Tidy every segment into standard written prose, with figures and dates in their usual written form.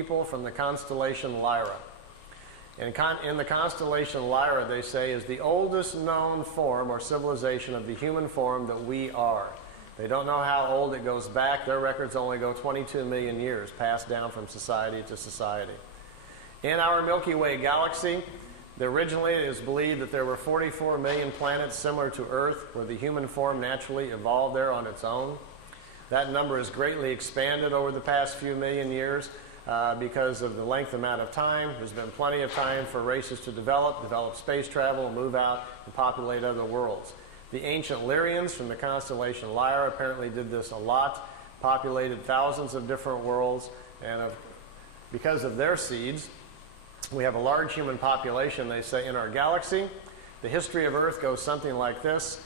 people from the constellation Lyra. In the constellation Lyra, they say, is the oldest known form or civilization of the human form that we are. They don't know how old it goes back. Their records only go 22 million years, passed down from society to society. In our Milky Way galaxy, originally it is believed that there were 44 million planets similar to Earth, where the human form naturally evolved there on its own. That number has greatly expanded over the past few million years because of the length amount of time. There's been plenty of time for races to develop space travel, move out, and populate other worlds. The ancient Lyrians from the constellation Lyra apparently did this a lot, populated thousands of different worlds, and because of their seeds, we have a large human population, they say, in our galaxy. The history of Earth goes something like this.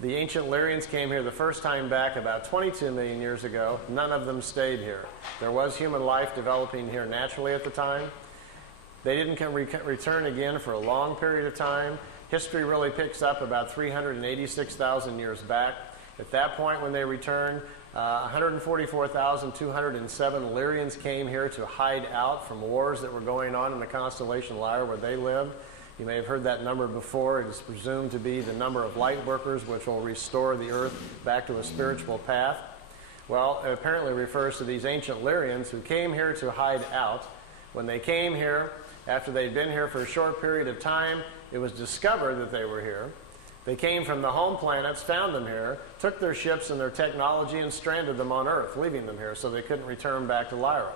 The ancient Lyrians came here the first time back about 22 million years ago. None of them stayed here. There was human life developing here naturally at the time. They didn't return again for a long period of time. History really picks up about 386,000 years back. At that point when they returned, 144,207 Lyrians came here to hide out from wars that were going on in the constellation Lyra where they lived. You may have heard that number before. It is presumed to be the number of light workers which will restore the Earth back to a spiritual path. Well, it apparently refers to these ancient Lyrians who came here to hide out. When they came here, after they'd been here for a short period of time, it was discovered that they were here. They came from the home planets, found them here, took their ships and their technology and stranded them on Earth, leaving them here so they couldn't return back to Lyra.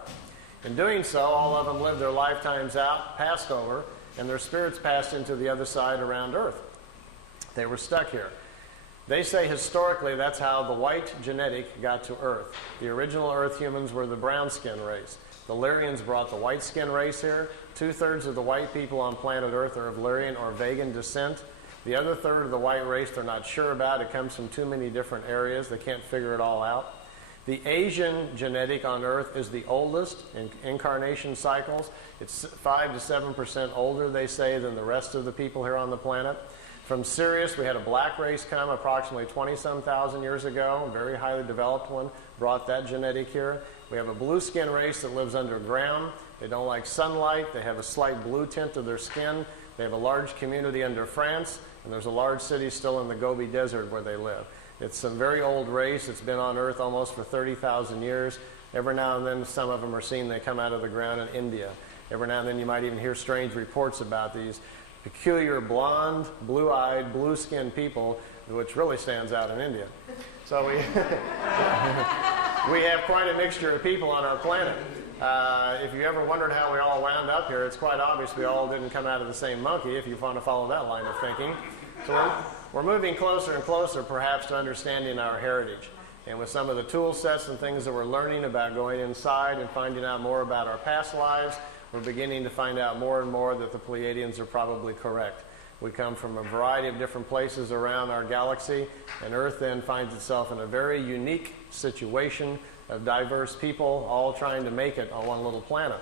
In doing so, all of them lived their lifetimes out, passed over, and their spirits passed into the other side around Earth. They were stuck here. They say historically that's how the white genetic got to Earth. The original Earth humans were the brown skin race. The Lyrians brought the white skin race here. 2/3 of the white people on planet Earth are of Lyrian or Vegan descent. The other third of the white race they're not sure about. It comes from too many different areas. They can't figure it all out. The Asian genetic on Earth is the oldest in incarnation cycles. It's 5 to 7% older, they say, than the rest of the people here on the planet. From Sirius, we had a black race come approximately 20-some thousand years ago, a very highly developed one, brought that genetic here. We have a blue skin race that lives underground. They don't like sunlight. They have a slight blue tint to their skin. They have a large community under France, and there's a large city still in the Gobi Desert where they live. It's a very old race. It's been on Earth almost for 30,000 years. Every now and then, some of them are seen. They come out of the ground in India. Every now and then, you might even hear strange reports about these peculiar blonde, blue-eyed, blue-skinned people, which really stands out in India. So we have quite a mixture of people on our planet. If you ever wondered how we all wound up here, it's quite obvious we all didn't come out of the same monkey, if you want to follow that line of thinking. So we're moving closer and closer, perhaps, to understanding our heritage. And with some of the tool sets and things that we're learning about going inside and finding out more about our past lives, we're beginning to find out more and more that the Pleiadians are probably correct. We come from a variety of different places around our galaxy, and Earth then finds itself in a very unique situation of diverse people all trying to make it on one little planet.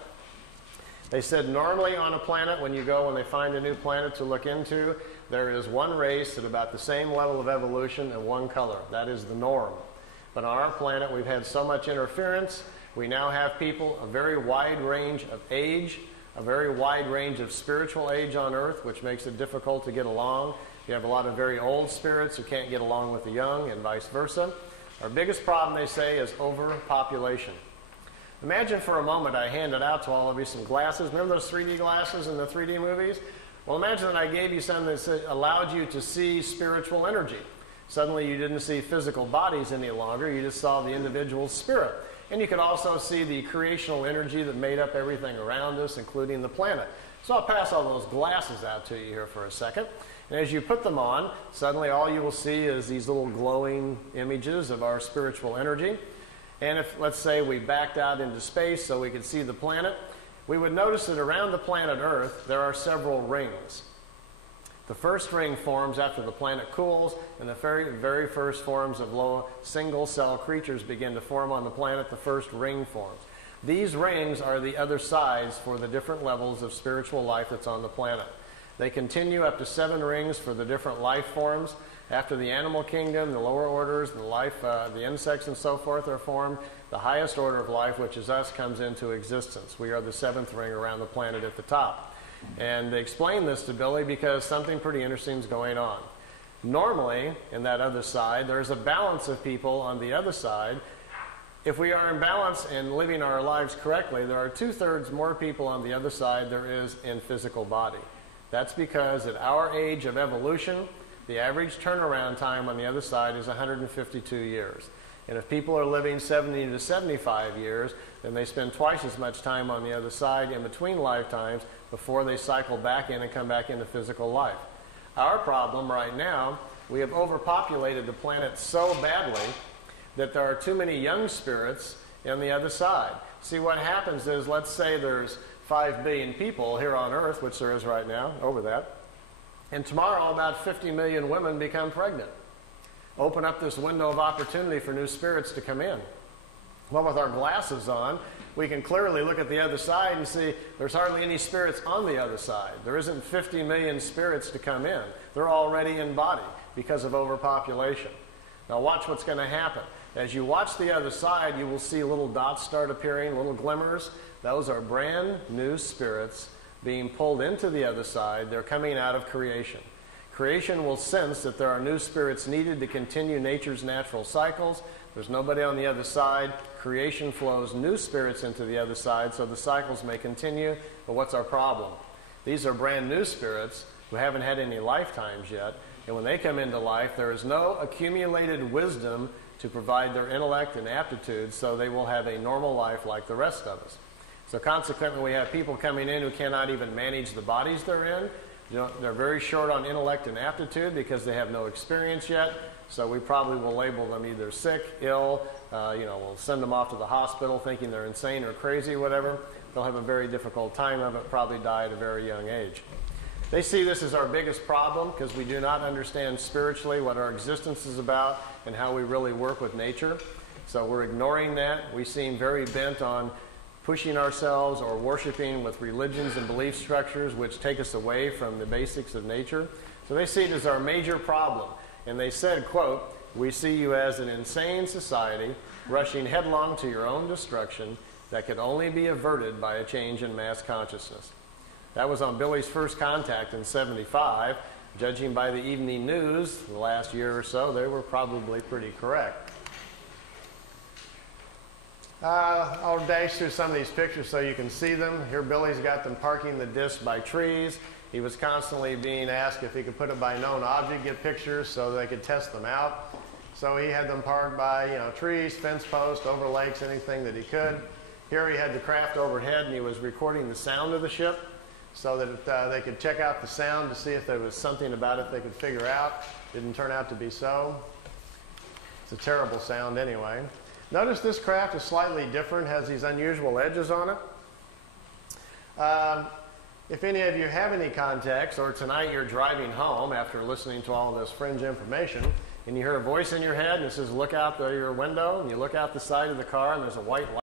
They said normally on a planet, when they find a new planet to look into, there is one race at about the same level of evolution and one color. That is the norm. But on our planet, we've had so much interference. We now have people a very wide range of age, a very wide range of spiritual age on Earth, which makes it difficult to get along. You have a lot of very old spirits who can't get along with the young, and vice versa. Our biggest problem, they say, is overpopulation. Imagine for a moment I handed out to all of you some glasses. Remember those 3D glasses in the 3D movies? Well, imagine that I gave you some that allowed you to see spiritual energy. Suddenly you didn't see physical bodies any longer. You just saw the individual's spirit. And you could also see the creational energy that made up everything around us, including the planet. So I'll pass all those glasses out to you here for a second. And as you put them on, suddenly all you will see is these little glowing images of our spiritual energy. And if, let's say, we backed out into space so we could see the planet, we would notice that around the planet Earth there are several rings. The first ring forms after the planet cools, and the very first forms of low single-cell creatures begin to form on the planet. The first ring forms. These rings are the other sides for the different levels of spiritual life that's on the planet. They continue up to 7 rings for the different life forms. After the animal kingdom, the lower orders, the insects and so forth are formed, the highest order of life, which is us, comes into existence. We are the 7th ring around the planet at the top. And they explain this to Billy because something pretty interesting is going on. Normally, in that other side, there's a balance of people on the other side. If we are in balance and living our lives correctly, there are 2/3 more people on the other side there is in physical body. That's because at our age of evolution, the average turnaround time on the other side is 152 years. And if people are living 70 to 75 years, then they spend twice as much time on the other side in between lifetimes before they cycle back in and come back into physical life. Our problem right now, we have overpopulated the planet so badly that there are too many young spirits on the other side. See, what happens is, let's say there's 5 billion people here on Earth, which there is right now, over that, and tomorrow about 50 million women become pregnant. Open up this window of opportunity for new spirits to come in. Well, with our glasses on, we can clearly look at the other side and see there's hardly any spirits on the other side. There isn't 50 million spirits to come in. They're already in body because of overpopulation. Now watch what's going to happen. As you watch the other side, you will see little dots start appearing, little glimmers. Those are brand new spirits being pulled into the other side. They're coming out of creation. Creation will sense that there are new spirits needed to continue nature's natural cycles. There's nobody on the other side. Creation flows new spirits into the other side so the cycles may continue. But what's our problem? These are brand new spirits who haven't had any lifetimes yet. And when they come into life, there is no accumulated wisdom to provide their intellect and aptitude, so they will have a normal life like the rest of us. So consequently, we have people coming in who cannot even manage the bodies they're in. They're very short on intellect and aptitude because they have no experience yet. So we probably will label them either sick, ill, we'll send them off to the hospital thinking they're insane or crazy, whatever. They'll have a very difficult time of it, probably die at a very young age. They see this as our biggest problem because we do not understand spiritually what our existence is about and how we really work with nature. So we're ignoring that. We seem very bent on pushing ourselves or worshiping with religions and belief structures which take us away from the basics of nature. So they see it as our major problem. And they said, quote, "We see you as an insane society rushing headlong to your own destruction that could only be averted by a change in mass consciousness." That was on Billy's first contact in '75. Judging by the evening news the last year or so, they were probably pretty correct. I'll dash through some of these pictures so you can see them. Here Billy's got them parking the disc by trees. He was constantly being asked if he could put it by known object, get pictures so they could test them out. So he had them parked by trees, fence posts, over lakes, anything that he could. Here he had the craft overhead and he was recording the sound of the ship so that they could check out the sound to see if there was something about it they could figure out. Didn't turn out to be so. It's a terrible sound anyway. Notice this craft is slightly different, has these unusual edges on it. If any of you have any contacts, or tonight you're driving home after listening to all this fringe information, and you hear a voice in your head and it says, "Look out your window," and you look out the side of the car and there's a white light